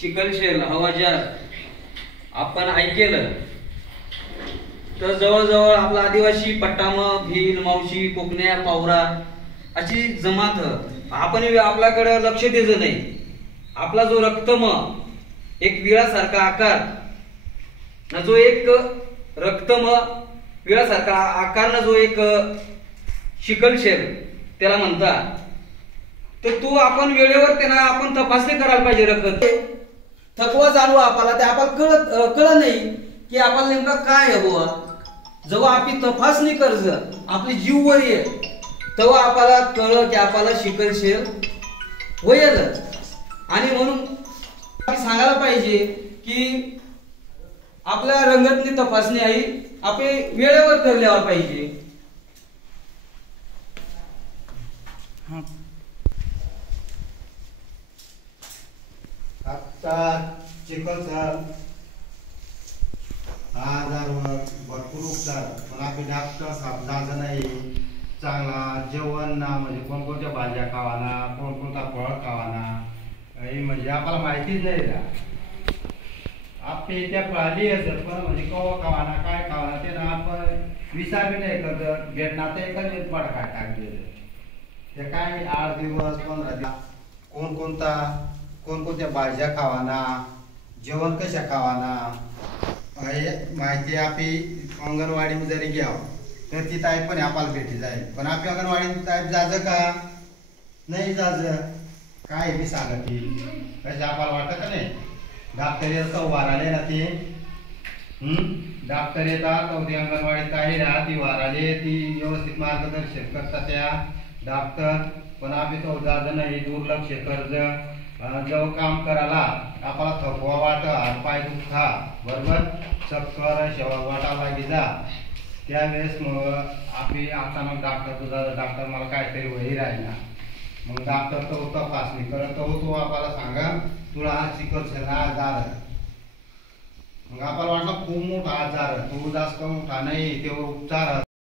चिकलशेल हवाजार आपण ऐकेलं तर जवळजवळ आपला आदिवासी पट्टाम भील मावशी कोकण्या पावरा अशी जमात आपण आपल्याकडे लक्ष द्यायचं नाही. आपला जो रक्तम एक विळासारखा आकार ना जो एक रक्तम विळासारखा आकार ना जो एक शिकलशेल त्याला म्हणतात. तर तो आपण वेळेवर त्यांना आपण तपासणी करायला पाहिजे. रक्त थकवा जाणवा आपल्याला ते आपल्याला कळत नाही की आपल्याला नेमका काय आहे बुवा. जेव्हा आपली तपासणी कर्ज आपली जीव वर ये तेव्हा आपल्याला कळलं की आपल्याला शिकलशेल होईल. आणि म्हणून सांगायला पाहिजे की आपल्या रंगतली तपासणी आहे आपले वेळेवर करल्यावर पाहिजे. आता चिकलसर हा आजारवर भरपूर उपचार पण आपले डॉक्टर साहेब जायचं नाही. चांगला जेवण ना म्हणजे कोणकोणत्या भाज्या खावाना कोणकोणता फळ खावाना हे म्हणजे आपल्याला माहितीच नाही का. आपली त्या पाळली असत पण म्हणजे कवा खावाना काय खावाना ते ना आपण विचार नाही करत भेटणार ते एकच पाठ काय टाकलेलं ते काय 8 दिवस 15 दिवस कोणकोणत्या भाज्या खावाना जेवण कशा खावाना हे माहिती आपली अंगणवाडी जरी घ्यावं तर ती ताईप पण आपल्याला भेटी जाईल. पण आपली अंगणवाडी ताईप जायचं का नाही जायचं काय मी सांगते कशा आपल्याला वाटत का नाही. डॉक्टर येतात वार आले ना ते डॉक्टर येतात ती अंगणवाडी ताई राहा ती वार आले ती व्यवस्थित मार्गदर्शन करतात त्या डॉक्टर. पण आपली तो जायचं नाही दुर्लक्ष कर्ज जेव्हा काम करायला आपल्याला थकवा वाट हातपाय दुखा बरोबर चक्कर शेवा वाटायला लागी जा त्यावेळेस मग आपली अचानक डॉक्टर तुझा डॉक्टर मला काहीतरी वही राहिला मग डॉक्टर तो तपासणी करत तो आपल्याला सांगा तुला चिकलशेल आजार मग आपल्याला वाटलं खूप मोठा आजार तो जास्त मोठा नाही तेव्हा उपचार